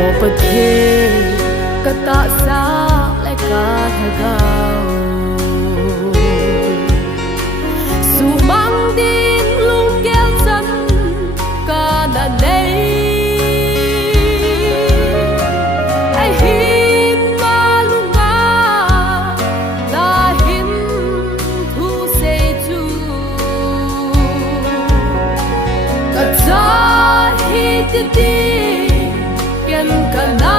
o pathe kata sa le ka thagao su mang din lung gel chan ka na nei ai hin ma lunga da hin thu se chu ka cha hi ti ti ken ka na